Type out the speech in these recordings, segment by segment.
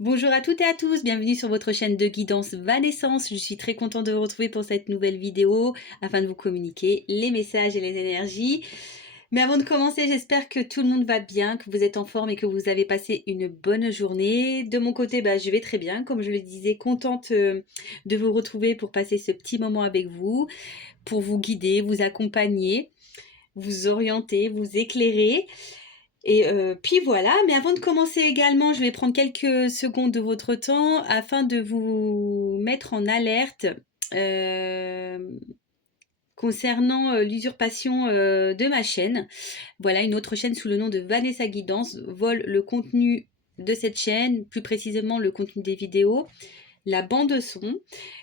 Bonjour à toutes et à tous, bienvenue sur votre chaîne de guidance Vanessence. Je suis très contente de vous retrouver pour cette nouvelle vidéo afin de vous communiquer les messages et les énergies. Mais avant de commencer, j'espère que tout le monde va bien, que vous êtes en forme et que vous avez passé une bonne journée. De mon côté, je vais très bien, comme je le disais, contente de vous retrouver pour passer ce petit moment avec vous, pour vous guider, vous accompagner, vous orienter, vous éclairer. Et puis voilà, mais avant de commencer également, je vais prendre quelques secondes de votre temps afin de vous mettre en alerte euh, concernant l'usurpation de ma chaîne. Voilà, une autre chaîne sous le nom de Vanessa Guidance vole le contenu de cette chaîne, plus précisément le contenu des vidéos, la bande son.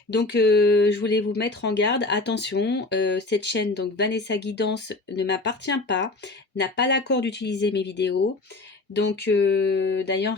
Donc je voulais vous mettre en garde, attention, cette chaîne, donc Vanessa Guidance, ne m'appartient pas, n'a pas l'accord d'utiliser mes vidéos. Donc d'ailleurs,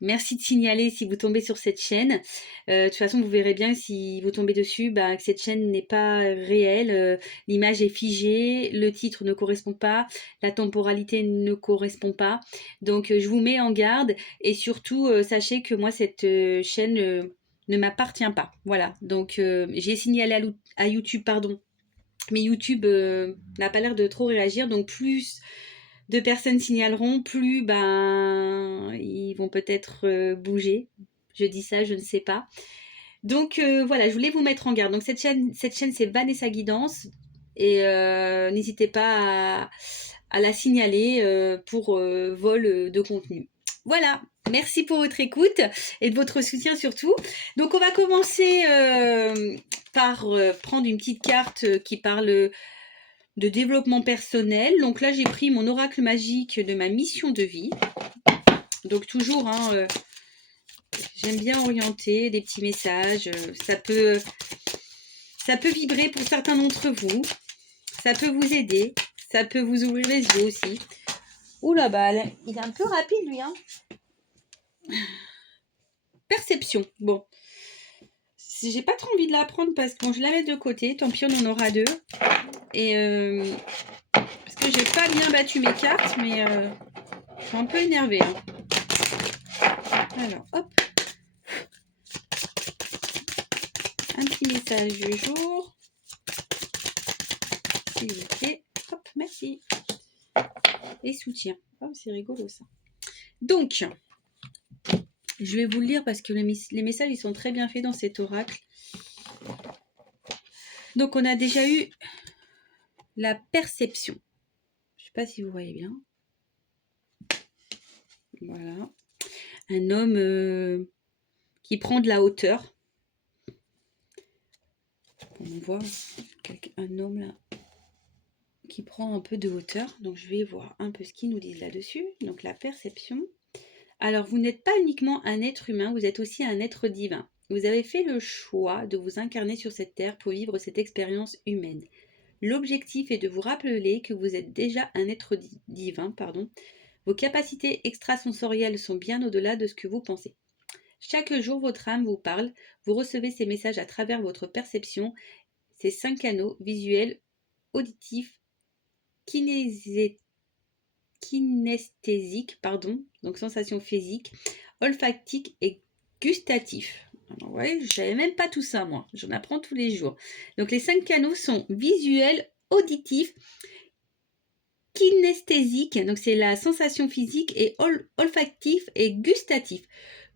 merci de signaler si vous tombez sur cette chaîne. De toute façon, vous verrez bien si vous tombez dessus, que cette chaîne n'est pas réelle. L'image est figée, le titre ne correspond pas, la temporalité ne correspond pas. Donc je vous mets en garde et surtout, sachez que moi, cette chaîne ne m'appartient pas. Voilà, donc j'ai signalé à YouTube, pardon, mais YouTube n'a pas l'air de trop réagir, donc plus de personnes signaleront, plus ils vont peut-être bouger. Je dis ça, je ne sais pas. Donc voilà, je voulais vous mettre en garde. Donc cette chaîne c'est Vanessa Guidance et n'hésitez pas à la signaler pour vol de contenu. Voilà, merci pour votre écoute et de votre soutien surtout. Donc on va commencer par prendre une petite carte qui parle de développement personnel. Donc là j'ai pris mon oracle magique de ma mission de vie. Donc toujours, j'aime bien orienter des petits messages. Ça peut vibrer pour certains d'entre vous. Ça peut vous aider. Ça peut vous ouvrir les yeux aussi. Ouh la balle, il est un peu rapide lui, hein. Perception. Bon, j'ai pas trop envie de la prendre parce que je la mets de côté. Tant pis, on en aura deux. Et parce que j'ai pas bien battu mes cartes, mais je suis un peu énervée. Hein. Alors, hop. Un petit message du jour. S'il vous plaît. Hop, merci. Et soutien. Oh, c'est rigolo ça. Donc, je vais vous le lire parce que les messages ils sont très bien faits dans cet oracle. Donc, on a déjà eu la perception. Je ne sais pas si vous voyez bien. Voilà. Un homme qui prend de la hauteur. On voit un homme là qui prend un peu de hauteur. Donc, je vais voir un peu ce qu'ils nous disent là-dessus. Donc, la perception. Alors, vous n'êtes pas uniquement un être humain, vous êtes aussi un être divin. Vous avez fait le choix de vous incarner sur cette terre pour vivre cette expérience humaine. L'objectif est de vous rappeler que vous êtes déjà un être divin, pardon. Vos capacités extrasensorielles sont bien au-delà de ce que vous pensez. Chaque jour, votre âme vous parle, vous recevez ces messages à travers votre perception, ces 5 canaux visuels, auditifs, kinesthésiques, donc sensations physiques, olfactiques et gustatifs. Alors, ouais, je savais même pas tout ça, moi. J'en apprends tous les jours. Donc, les 5 canaux sont visuels, auditifs, kinesthésiques, donc c'est la sensation physique, et olfactif et gustatif.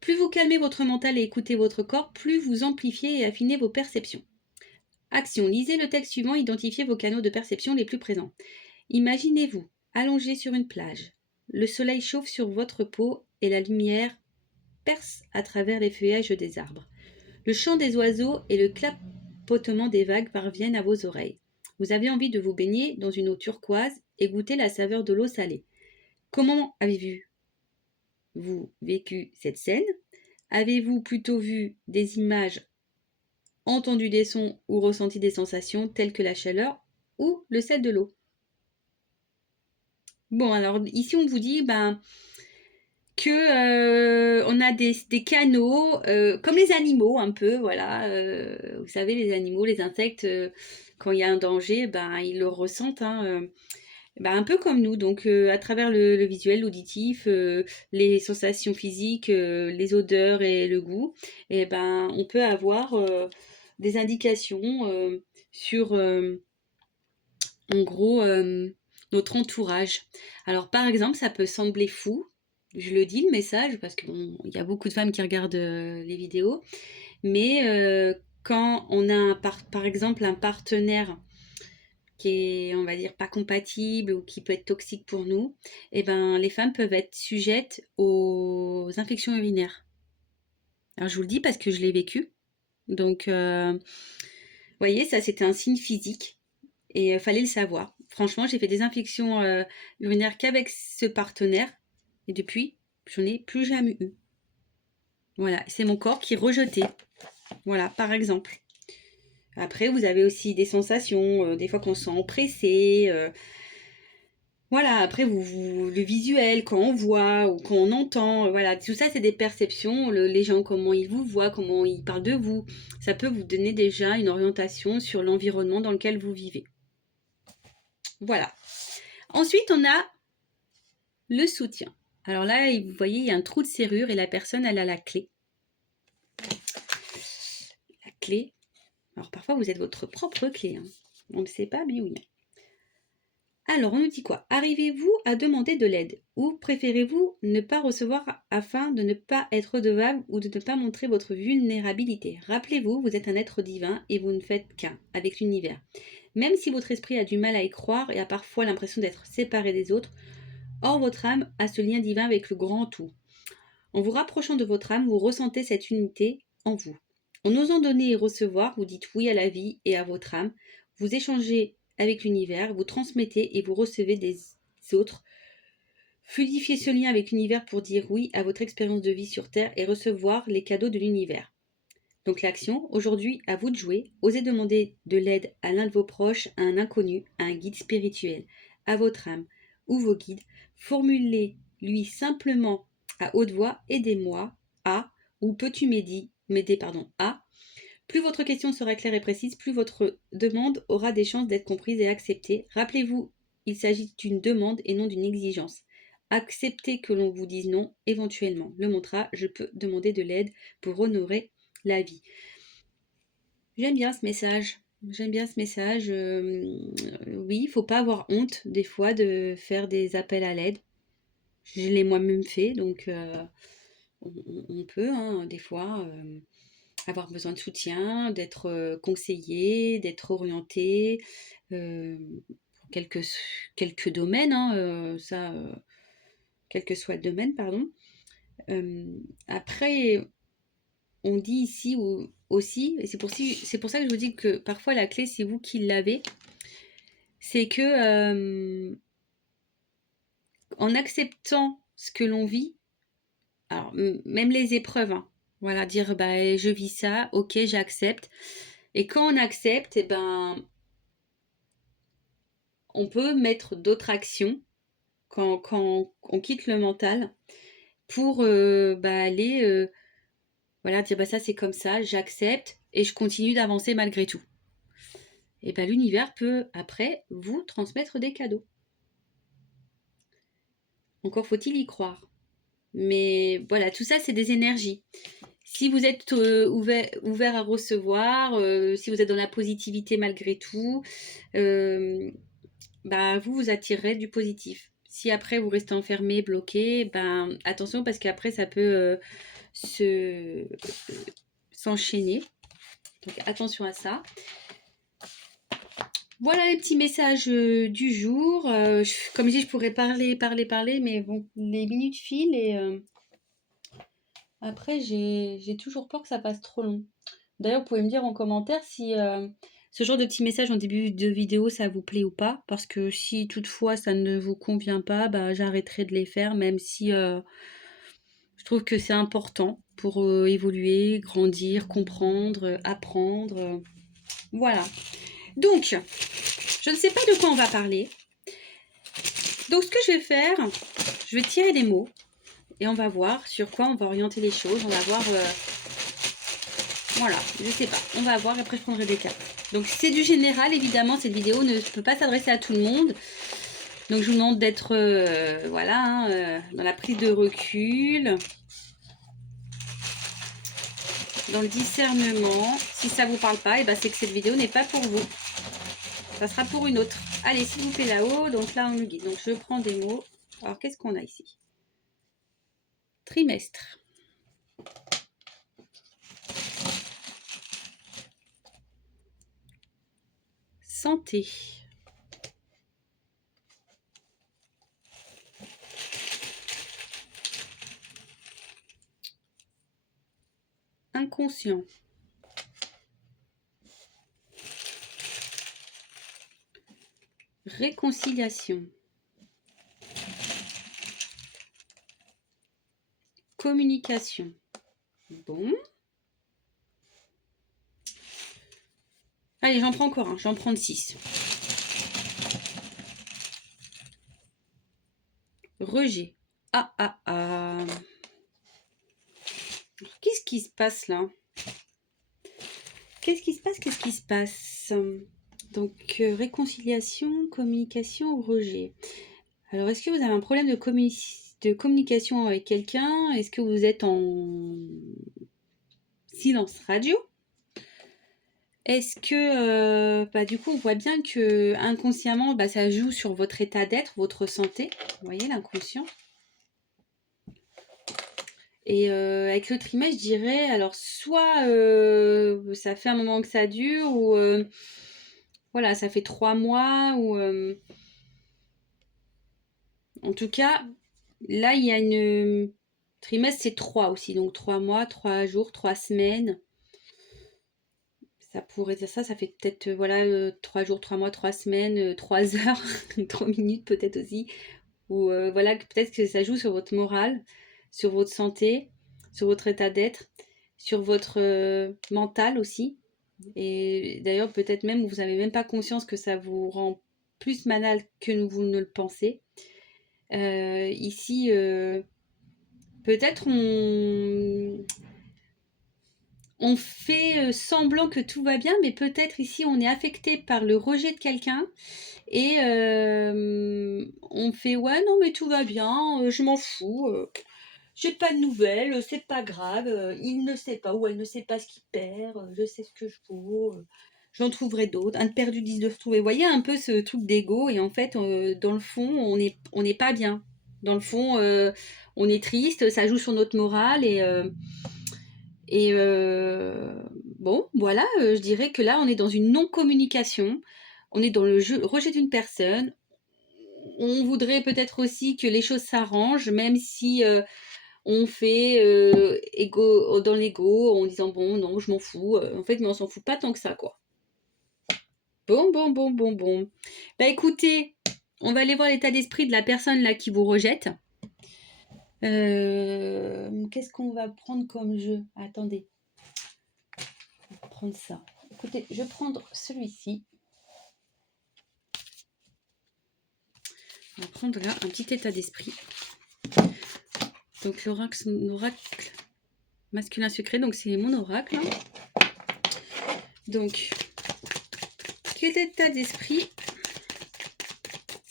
Plus vous calmez votre mental et écoutez votre corps, plus vous amplifiez et affinez vos perceptions. Action. Lisez le texte suivant, identifiez vos canaux de perception les plus présents. Imaginez-vous allongé sur une plage. Le soleil chauffe sur votre peau et la lumière perce à travers les feuillages des arbres. Le chant des oiseaux et le clapotement des vagues parviennent à vos oreilles. Vous avez envie de vous baigner dans une eau turquoise et goûter la saveur de l'eau salée. Comment avez-vous vécu cette scène? Avez-vous plutôt vu des images, entendu des sons ou ressenti des sensations telles que la chaleur ou le sel de l'eau? Bon, alors ici on vous dit que on a des canaux comme les animaux un peu, voilà. Vous savez, les animaux, les insectes, quand il y a un danger, ils le ressentent. Hein, Bah, un peu comme nous, donc à travers le visuel, l'auditif, les sensations physiques, les odeurs et le goût, et ben, on peut avoir des indications sur, en gros, notre entourage. Alors, par exemple, ça peut sembler fou, je le dis le message, parce qu'il bon, y a beaucoup de femmes qui regardent les vidéos, mais quand on a par exemple un partenaire qui est, on va dire, pas compatible ou qui peut être toxique pour nous, eh ben, les femmes peuvent être sujettes aux infections urinaires. Alors, je vous le dis parce que je l'ai vécu. Donc, vous voyez, ça, c'était un signe physique et il fallait le savoir. Franchement, j'ai fait des infections urinaires qu'avec ce partenaire et depuis, j'en ai plus jamais eu. Voilà, c'est mon corps qui rejetait. Voilà, par exemple. Après, vous avez aussi des sensations, des fois qu'on se sent oppressé. Voilà, après, le visuel, quand on voit ou quand on entend, voilà, tout ça, c'est des perceptions. Les gens, comment ils vous voient, comment ils parlent de vous, ça peut vous donner déjà une orientation sur l'environnement dans lequel vous vivez. Voilà. Ensuite, on a le soutien. Alors là, vous voyez, il y a un trou de serrure et la personne, elle a la clé. La clé. Alors parfois, vous êtes votre propre clé, hein. On ne le sait pas, mais oui. Alors, on nous dit quoi? Arrivez-vous à demander de l'aide? Ou préférez-vous ne pas recevoir afin de ne pas être redevable ou de ne pas montrer votre vulnérabilité? Rappelez-vous, vous êtes un être divin et vous ne faites qu'un avec l'univers. Même si votre esprit a du mal à y croire et a parfois l'impression d'être séparé des autres, or votre âme a ce lien divin avec le grand tout. En vous rapprochant de votre âme, vous ressentez cette unité en vous. En osant donner et recevoir, vous dites oui à la vie et à votre âme. Vous échangez avec l'univers, vous transmettez et vous recevez des autres. Fluidifiez ce lien avec l'univers pour dire oui à votre expérience de vie sur Terre et recevoir les cadeaux de l'univers. Donc l'action, aujourd'hui, à vous de jouer. Osez demander de l'aide à l'un de vos proches, à un inconnu, à un guide spirituel, à votre âme ou vos guides. Formulez-lui simplement à haute voix, aidez-moi à, ou peux-tu m'aider à. Plus votre question sera claire et précise, plus votre demande aura des chances d'être comprise et acceptée. Rappelez-vous, il s'agit d'une demande et non d'une exigence. Acceptez que l'on vous dise non, éventuellement. Le mantra, je peux demander de l'aide pour honorer la vie. J'aime bien ce message. J'aime bien ce message. Oui, il ne faut pas avoir honte des fois de faire des appels à l'aide. Je l'ai moi-même fait, donc on peut hein, des fois avoir besoin de soutien, d'être conseillé, d'être orienté pour quelques domaines, hein, quel que soit le domaine, pardon. Après, on dit ici aussi, et c'est pour ça que je vous dis que parfois la clé, c'est vous qui l'avez, c'est que en acceptant ce que l'on vit, alors même les épreuves, hein, voilà, dire bah, je vis ça, ok, j'accepte. Et quand on accepte, eh ben, on peut mettre d'autres actions quand on quitte le mental pour bah, aller voilà, dire bah, ça c'est comme ça, j'accepte et je continue d'avancer malgré tout. Et ben, l'univers peut après vous transmettre des cadeaux. Encore faut-il y croire. Mais voilà, tout ça c'est des énergies. Si vous êtes ouvert à recevoir, si vous êtes dans la positivité malgré tout, bah, vous attirerez du positif. Si après vous restez enfermé, bloqué, ben attention parce qu'après ça peut s'enchaîner. Donc attention à ça. Voilà les petits messages du jour. Comme je dis, je pourrais parler, mais bon, les minutes filent et après j'ai toujours peur que ça passe trop long. D'ailleurs, vous pouvez me dire en commentaire si ce genre de petits messages en début de vidéo, ça vous plaît ou pas. Parce que si toutefois ça ne vous convient pas, bah, j'arrêterai de les faire, même si je trouve que c'est important pour évoluer, grandir, comprendre, apprendre. Voilà. Donc, je ne sais pas de quoi on va parler. Donc, ce que je vais faire, je vais tirer des mots et on va voir sur quoi on va orienter les choses. On va voir... voilà, je sais pas. On va voir et après je prendrai des cartes. Donc c'est du général, évidemment, cette vidéo ne peut pas s'adresser à tout le monde. Donc, je vous demande d'être voilà, hein, dans la prise de recul, dans le discernement. Si ça ne vous parle pas, et ben c'est que cette vidéo n'est pas pour vous. Ça sera pour une autre. Allez, s'il vous plaît, là-haut. Donc là, on nous guide. Donc, je prends des mots. Alors, qu'est-ce qu'on a ici? Trimestre. Santé. Inconscient. Réconciliation. Communication. Bon. Allez, j'en prends encore un. J'en prends 6. Rejet. Ah, ah, ah. Qu'est-ce qui se passe là? Qu'est-ce qui se passe? Qu'est-ce qui se passe? Donc, réconciliation, communication, rejet. Alors, est-ce que vous avez un problème de communication avec quelqu'un? Est-ce que vous êtes en silence radio? Est-ce que, du coup, on voit bien que inconsciemment, ça joue sur votre état d'être, votre santé. Vous voyez, l'inconscient. Et avec le trimestre, je dirais, alors soit ça fait un moment que ça dure, ou voilà, ça fait 3 mois, ou en tout cas, là, il y a une trimestre, c'est 3 aussi, donc 3 mois, 3 jours, 3 semaines. Ça pourrait dire ça fait peut-être, voilà, 3 jours, 3 mois, 3 semaines, 3 heures, 3 minutes peut-être aussi. Ou voilà, peut-être que ça joue sur votre morale, sur votre santé, sur votre état d'être, sur votre mental aussi. Et d'ailleurs, peut-être même, vous n'avez même pas conscience que ça vous rend plus malade que vous ne le pensez. Ici, peut-être on fait semblant que tout va bien, mais peut-être ici, on est affecté par le rejet de quelqu'un. Et on fait ouais, non, mais tout va bien, je m'en fous. J'ai pas de nouvelles, c'est pas grave, il ne sait pas ou elle ne sait pas ce qu'il perd, je sais ce que je vaux, j'en trouverai d'autres. Un de perdu, 10 de retrouvé. Vous voyez un peu ce truc d'ego, et en fait, dans le fond, on n'est pas bien. Dans le fond, on est triste, ça joue sur notre morale, et bon, voilà, je dirais que là, on est dans une non-communication, on est dans le rejet d'une personne. On voudrait peut-être aussi que les choses s'arrangent, même si on fait dans l'ego, en disant bon, non, je m'en fous. En fait, mais on s'en fout pas tant que ça, quoi. Bon, bon, bon, bon, bon. Écoutez, on va aller voir l'état d'esprit de la personne là qui vous rejette. Qu'est-ce qu'on va prendre comme jeu? Attendez. On va prendre ça. Écoutez, je vais prendre celui-ci. On va prendre là un petit état d'esprit. Donc l'oracle masculin secret, donc c'est mon oracle. Donc, quel état d'esprit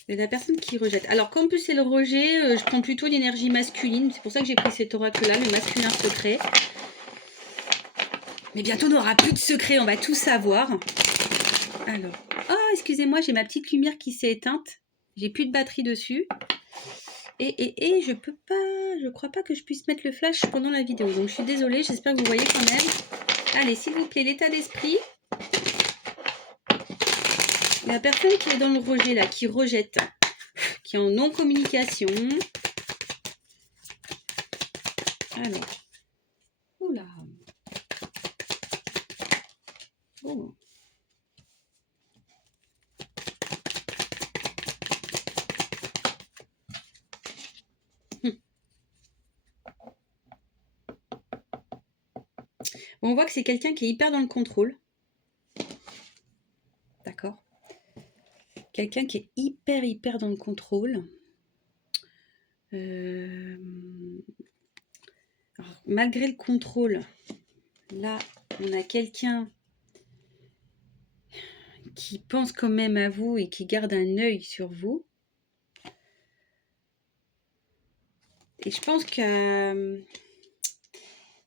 de la personne qui rejette? Alors, comme plus c'est le rejet, je prends plutôt l'énergie masculine. C'est pour ça que j'ai pris cet oracle-là, le masculin secret. Mais bientôt, on n'aura plus de secret, on va tout savoir. Alors, oh, excusez-moi, j'ai ma petite lumière qui s'est éteinte. J'ai plus de batterie dessus. Et je peux pas, je crois pas que je puisse mettre le flash pendant la vidéo. Donc, je suis désolée, j'espère que vous voyez quand même. Allez, s'il vous plaît, l'état d'esprit. La personne qui est dans le rejet, là, qui rejette, qui est en non-communication. Alors. Oula. Oh. On voit que c'est quelqu'un qui est hyper dans le contrôle. D'accord. Quelqu'un qui est hyper dans le contrôle. Alors, malgré le contrôle, là, on a quelqu'un qui pense quand même à vous et qui garde un œil sur vous. Et je pense que...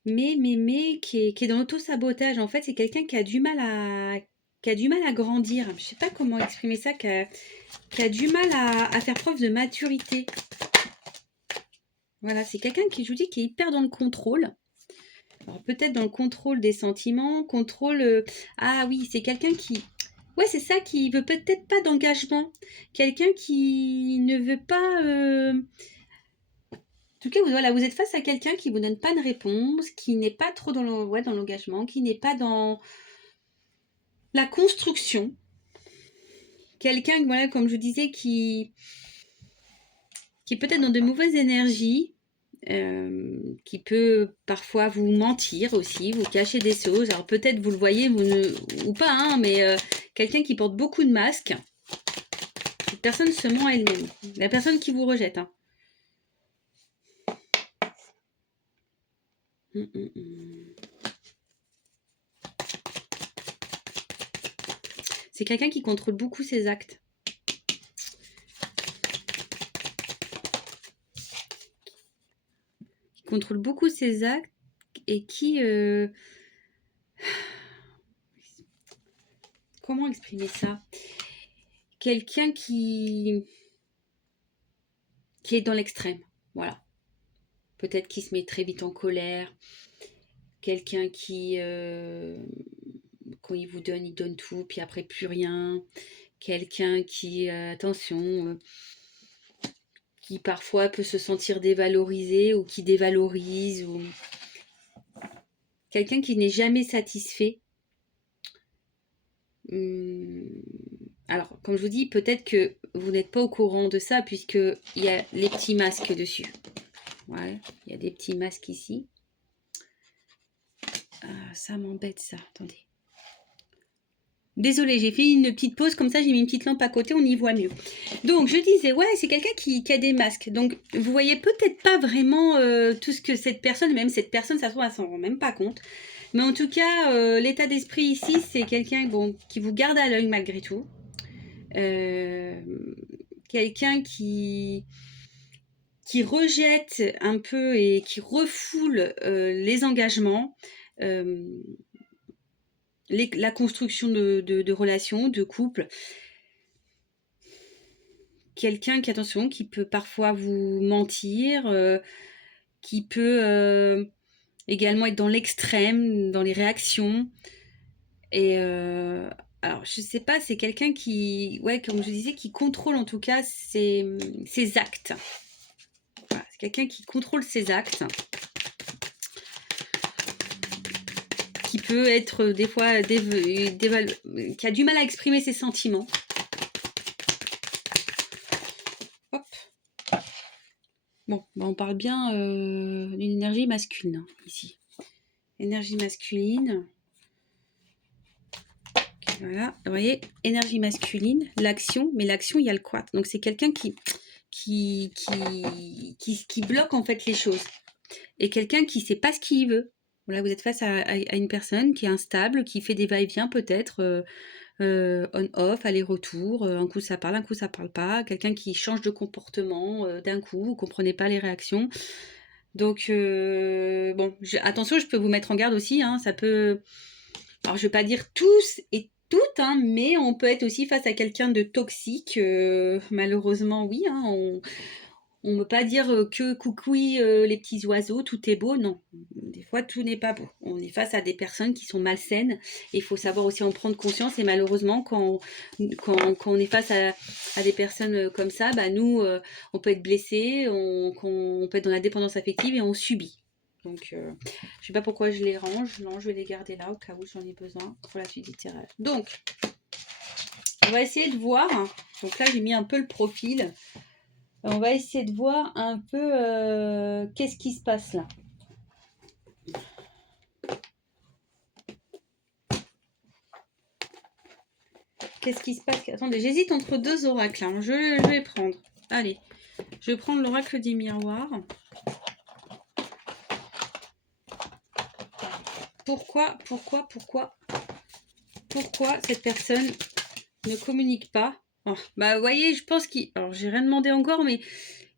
qui est dans l'auto-sabotage. En fait, c'est quelqu'un qui a du mal à grandir. Je sais pas comment exprimer ça, qui a du mal à faire preuve de maturité. Voilà, c'est quelqu'un qui, je vous dis, qui est hyper dans le contrôle. Alors peut-être dans le contrôle des sentiments, ah oui, c'est quelqu'un qui... Ouais, c'est ça, qui veut peut-être pas d'engagement. Quelqu'un qui ne veut pas... En tout cas, voilà, vous êtes face à quelqu'un qui vous donne pas de réponse, qui n'est pas trop dans l'engagement, qui n'est pas dans la construction. Quelqu'un, voilà, comme je vous disais, qui est peut-être dans de mauvaises énergies, qui peut parfois vous mentir aussi, vous cacher des choses. Alors peut-être vous le voyez ou pas, hein, mais quelqu'un qui porte beaucoup de masques. Cette personne se ment elle-même. La personne qui vous rejette. Hein. C'est quelqu'un qui contrôle beaucoup ses actes. Qui contrôle beaucoup ses actes et qui... Comment exprimer ça? Quelqu'un qui est dans l'extrême. Voilà. Peut-être qui se met très vite en colère. Quelqu'un qui... quand il vous donne, il donne tout, puis après plus rien. Quelqu'un qui, attention, qui parfois peut se sentir dévalorisé ou qui dévalorise. Ou... Quelqu'un qui n'est jamais satisfait. Alors, comme je vous dis, peut-être que vous n'êtes pas au courant de ça, puisqu'il y a les petits masques dessus. Ouais, il y a des petits masques ici. Ça m'embête, ça. Attendez. Désolée, j'ai fait une petite pause, comme ça j'ai mis une petite lampe à côté, on y voit mieux. Donc je disais, ouais, c'est quelqu'un qui a des masques. Donc vous voyez peut-être pas vraiment tout ce que cette personne, même cette personne, ça se trouve, elle s'en rend même pas compte. Mais en tout cas, l'état d'esprit ici, c'est quelqu'un qui vous garde à l'œil malgré tout. Quelqu'un qui rejette un peu et qui refoule les engagements. La construction de relations, de couples. Quelqu'un qui, attention, qui peut parfois vous mentir, qui peut également être dans l'extrême, dans les réactions. Et alors, je sais pas, c'est quelqu'un qui, ouais, comme je disais, qui contrôle en tout cas ses actes. Voilà, c'est quelqu'un qui contrôle ses actes. Qui peut être des fois qui a du mal à exprimer ses sentiments. Hop. Bon, bah on parle bien d'une énergie masculine hein, ici. Énergie masculine. Okay, voilà, vous voyez, énergie masculine, l'action, mais l'action, il y a le quat. Donc c'est quelqu'un qui bloque en fait les choses. Et quelqu'un qui ne sait pas ce qu'il veut. Voilà, vous êtes face à une personne qui est instable, qui fait des va-et-vient peut-être, on-off, aller-retour, un coup ça parle, un coup ça parle pas, quelqu'un qui change de comportement d'un coup, vous comprenez pas les réactions. Donc, bon, attention, je peux vous mettre en garde aussi, hein, ça peut... Alors, je vais pas dire tous et toutes, hein, mais on peut être aussi face à quelqu'un de toxique, malheureusement, oui, hein, on ne peut pas dire que coucouille les petits oiseaux, tout est beau. Non, des fois, tout n'est pas beau. On est face à des personnes qui sont malsaines et il faut savoir aussi en prendre conscience. Et malheureusement, quand on est face à des personnes comme ça, bah, nous, on peut être blessé, on peut être dans la dépendance affective et on subit. Donc, je ne sais pas pourquoi je les range. Non, je vais les garder là au cas où j'en ai besoin pour la suite du tirage. Donc, on va essayer de voir. Donc là, j'ai mis un peu le profil. On va essayer de voir un peu qu'est-ce qui se passe là. Qu'est-ce qui se passe? Attendez, j'hésite entre deux oracles. Hein. Je vais prendre. Allez, je vais prendre l'oracle des miroirs. Pourquoi cette personne ne communique pas? Oh, bah, vous voyez, je pense qu'il... Alors, j'ai rien demandé encore, mais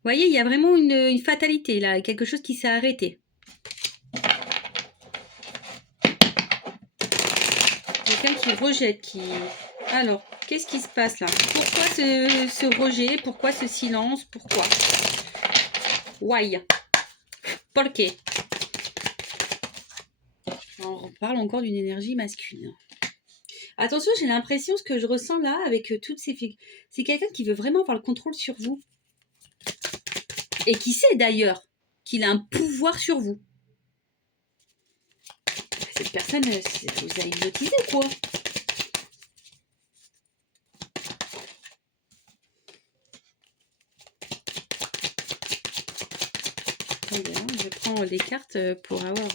voyez, il y a vraiment une fatalité là, quelque chose qui s'est arrêté. Quelqu'un qui rejette, qui... Alors, qu'est-ce qui se passe là? Pourquoi ce rejet? Pourquoi ce silence? Pourquoi? Why? Pourquoi? On reparle encore d'une énergie masculine. Attention, j'ai l'impression, ce que je ressens là, avec toutes ces filles, c'est quelqu'un qui veut vraiment avoir le contrôle sur vous. Et qui sait d'ailleurs qu'il a un pouvoir sur vous. Cette personne, vous a hypnotisé, quoi. Attendez, hein, je prends les cartes pour avoir...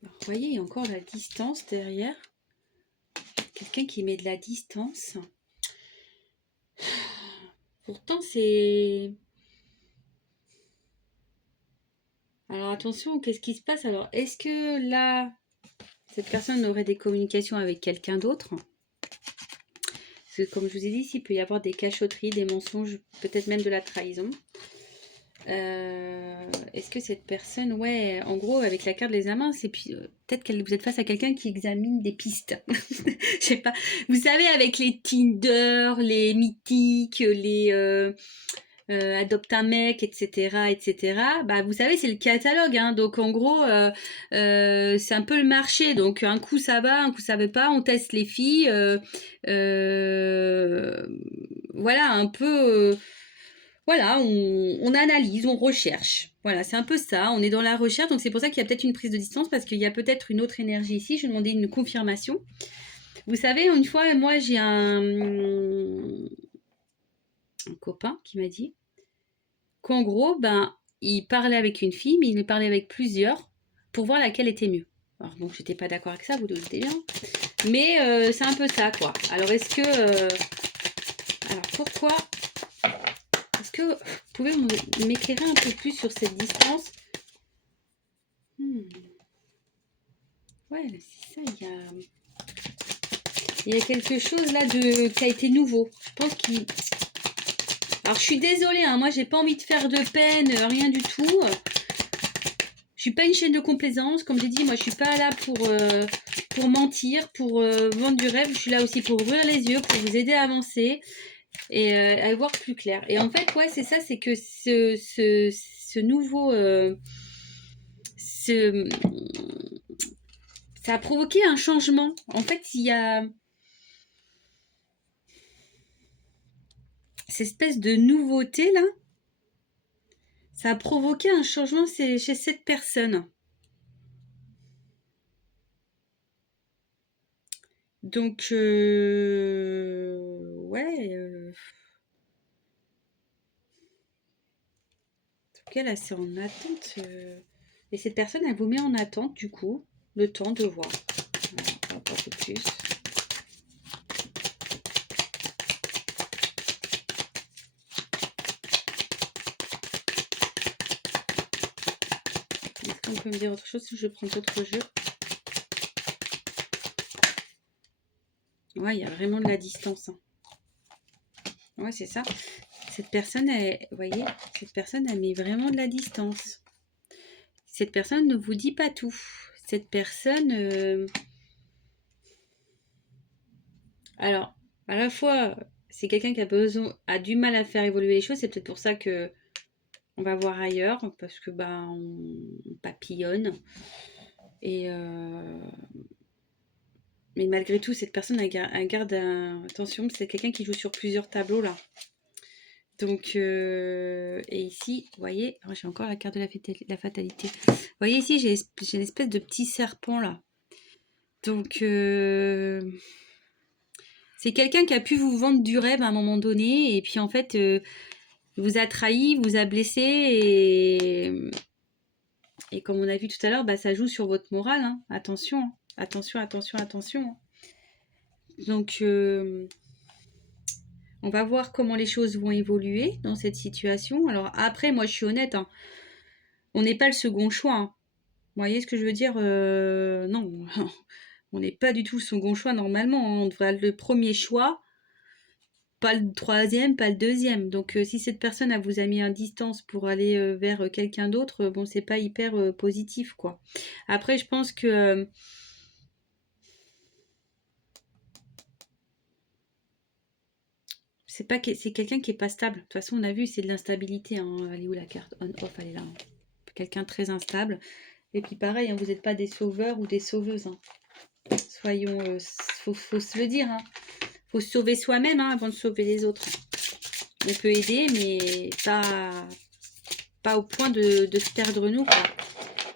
Alors, vous voyez, il y a encore la distance derrière. Quelqu'un qui met de la distance. Pourtant, c'est... Alors, attention, qu'est-ce qui se passe? Alors, est-ce que là, cette personne aurait des communications avec quelqu'un d'autre? Parce que, comme je vous ai dit, il peut y avoir des cachotteries, des mensonges, peut-être même de la trahison. Est-ce que cette personne, ouais, en gros, avec la carte des amants, c'est peut-être que vous êtes face à quelqu'un qui examine des pistes. Je sais pas. Vous savez, avec les Tinder, les mythiques, les adopte un mec, etc., etc. Bah, vous savez, c'est le catalogue, hein. Donc en gros, c'est un peu le marché. Donc un coup ça va, un coup ça veut pas. On teste les filles. Voilà, un peu. Voilà, on analyse, on recherche. Voilà, c'est un peu ça. On est dans la recherche, donc c'est pour ça qu'il y a peut-être une prise de distance, parce qu'il y a peut-être une autre énergie ici. Je vais demander une confirmation. Vous savez, une fois, moi, j'ai un copain qui m'a dit qu'en gros, ben, il parlait avec une fille, mais il parlait avec plusieurs pour voir laquelle était mieux. Alors bon, j'étais pas d'accord avec ça, vous doutez bien. Mais c'est un peu ça, quoi. Alors, est-ce que... alors, pourquoi... Est-ce que vous pouvez m'éclairer un peu plus sur cette distance? Ouais, c'est ça, il y a quelque chose là qui a été nouveau. Je pense qu'il... Alors, je suis désolée, hein, moi, j'ai pas envie de faire de peine, rien du tout. Je suis pas une chaîne de complaisance. Comme j'ai dit, moi, je suis pas là pour mentir, pour vendre du rêve. Je suis là aussi pour ouvrir les yeux, pour vous aider à avancer et à voir plus clair. Et en fait, ouais, c'est ça, c'est que ce nouveau... ça a provoqué un changement. En fait, il y a cette espèce de nouveauté là. Ça a provoqué un changement chez cette personne. Donc, ouais. En tout cas, là, c'est en attente. Et cette personne, elle vous met en attente, du coup, le temps de voir. Voilà, pas de plus. Est-ce qu'on peut me dire autre chose si je prends d'autres jeux? Ouais, il y a vraiment de la distance. Hein. Ouais, c'est ça. Cette personne, vous voyez, cette personne, elle met vraiment de la distance. Cette personne ne vous dit pas tout. Cette personne... Alors, à la fois, c'est quelqu'un qui a du mal à faire évoluer les choses. C'est peut-être pour ça que on va voir ailleurs, parce que on papillonne. Et mais malgré tout, cette personne elle garde attention. C'est quelqu'un qui joue sur plusieurs tableaux là. Donc, et ici, vous voyez, oh, j'ai encore la carte de la fatalité. Vous voyez ici, j'ai une espèce de petit serpent là. Donc, c'est quelqu'un qui a pu vous vendre du rêve à un moment donné, et puis en fait, il vous a trahi, vous a blessé, et comme on a vu tout à l'heure, ça joue sur votre morale. Hein. Attention, hein. Attention, attention, attention. Hein. Donc, on va voir comment les choses vont évoluer dans cette situation. Alors après, moi, je suis honnête, hein, on n'est pas le second choix. Hein. voyez ce que je veux dire? Non, on n'est pas du tout le second choix normalement, hein. On devrait être le premier choix, pas le troisième, pas le deuxième. Donc si cette personne elle vous a mis à distance pour aller vers quelqu'un d'autre, bon, c'est pas hyper positif, quoi. Après, je pense que c'est pas que c'est quelqu'un qui est pas stable. De toute façon, on a vu, c'est de l'instabilité, hein. Elle est où la carte on-off? Elle est là, hein. Quelqu'un de très instable. Et puis pareil, hein, vous n'êtes pas des sauveurs ou des sauveuses, hein. Soyons, faut se le dire, hein. Faut se sauver soi-même, hein, avant de sauver les autres. On peut aider, mais pas au point de se perdre nous, quoi.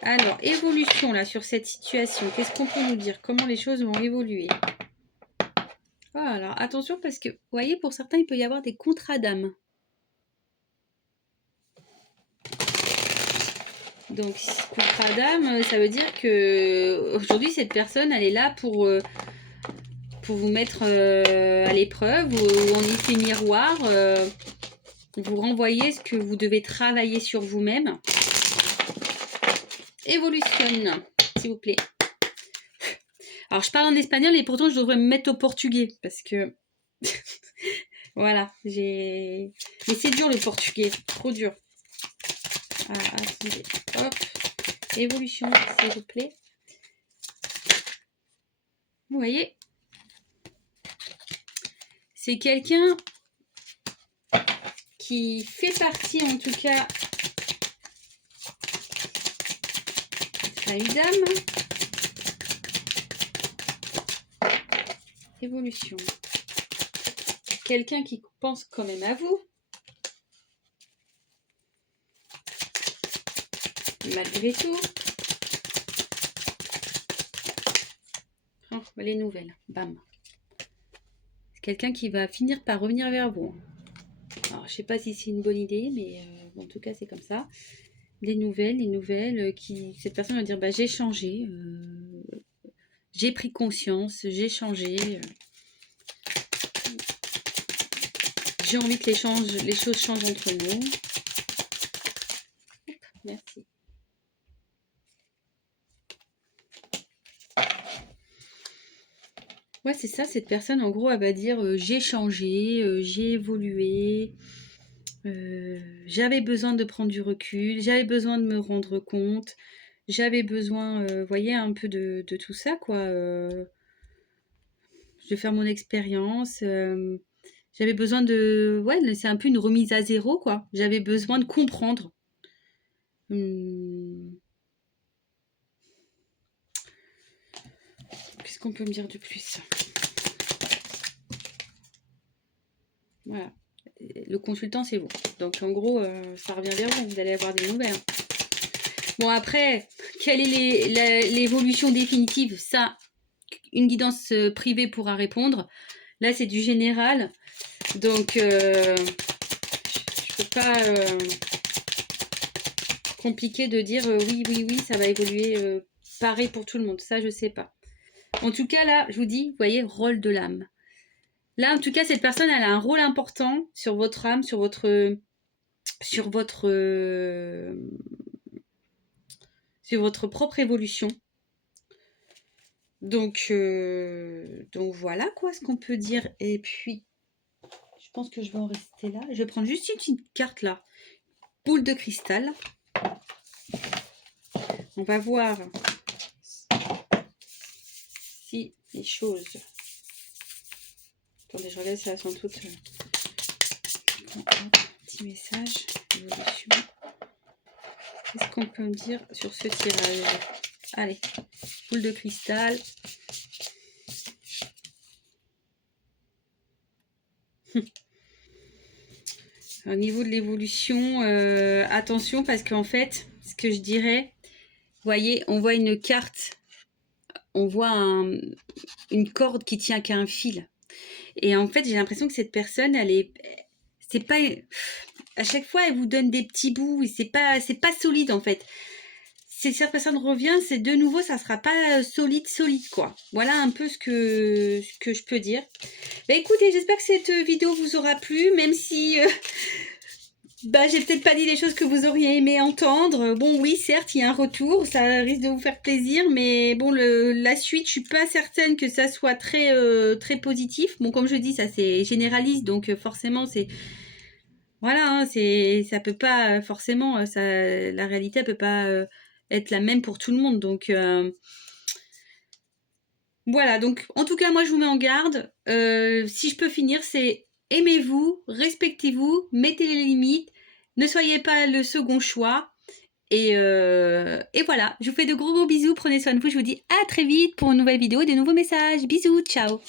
Alors, évolution là sur cette situation. Qu'est-ce qu'on peut nous dire? Comment les choses vont évoluer? Oh, alors attention parce que, vous voyez, pour certains, il peut y avoir des contrats d'âme. Donc, contrat d'âme, ça veut dire que aujourd'hui, cette personne, elle est là pour vous mettre à l'épreuve ou en effet miroir, vous renvoyer ce que vous devez travailler sur vous-même. Évolutionne, s'il vous plaît. Alors, je parle en espagnol et pourtant, je devrais me mettre au portugais parce que... voilà, j'ai... Mais c'est dur le portugais, trop dur. Ah, attendez, hop. Évolution, s'il vous plaît. Vous voyez, c'est quelqu'un qui fait partie, en tout cas, à une dame. Évolution. Quelqu'un qui pense quand même à vous. Malgré tout. Oh, les nouvelles. Bam. C'est quelqu'un qui va finir par revenir vers vous. Alors, je sais pas si c'est une bonne idée, mais en tout cas, c'est comme ça. Les nouvelles qui... Cette personne va dire, bah, j'ai changé. J'ai pris conscience, j'ai changé. J'ai envie que les choses changent entre nous. Merci. Ouais, c'est ça, cette personne, en gros, elle va dire j'ai changé, j'ai évolué, j'avais besoin de prendre du recul, j'avais besoin de me rendre compte, j'avais besoin, vous voyez, un peu de tout ça, quoi. Je vais faire mon expérience. J'avais besoin de... Ouais, c'est un peu une remise à zéro, quoi. J'avais besoin de comprendre. Qu'est-ce qu'on peut me dire de plus? Voilà. Le consultant, c'est vous. Donc, en gros, ça revient vers vous. Vous allez avoir des nouvelles. Bon, après, quelle est l'évolution définitive? Ça, une guidance privée pourra répondre. Là, c'est du général. Donc, je peux pas... compliqué de dire oui, ça va évoluer pareil pour tout le monde. Ça, je sais pas. En tout cas, là, je vous dis, vous voyez, rôle de l'âme. Là, en tout cas, cette personne, elle a un rôle important sur votre âme, sur votre propre évolution. Donc voilà, quoi, ce qu'on peut dire. Et puis, je pense que je vais en rester là. Je vais prendre juste une carte, là. Boule de cristal. On va voir si les choses... Attendez, je regarde si elles sont toutes... Petit message, évolution. Qu'est-ce qu'on peut me dire sur ce tirage? Allez, boule de cristal. Au niveau de l'évolution, attention parce qu'en fait, ce que je dirais, vous voyez, on voit une carte, on voit une corde qui tient qu'à un fil. Et en fait, j'ai l'impression que cette personne, c'est pas, à chaque fois, elle vous donne des petits bouts et c'est pas solide en fait. Si cette personne revient, c'est de nouveau, ça sera pas solide, quoi. Voilà un peu ce que je peux dire. Bah écoutez, j'espère que cette vidéo vous aura plu, même si Bah, j'ai peut-être pas dit les choses que vous auriez aimé entendre. Bon, oui, certes, il y a un retour, ça risque de vous faire plaisir, mais bon, la suite, je suis pas certaine que ça soit très positif. Bon, comme je dis, ça c'est généraliste, donc forcément, c'est voilà, hein, ça peut pas forcément, la réalité, elle peut pas être la même pour tout le monde. Donc voilà, donc en tout cas, moi je vous mets en garde. Si je peux finir, c'est aimez-vous, respectez-vous, mettez les limites, ne soyez pas le second choix. Et voilà, je vous fais de gros bisous, prenez soin de vous, je vous dis à très vite pour une nouvelle vidéo et de nouveaux messages. Bisous, ciao!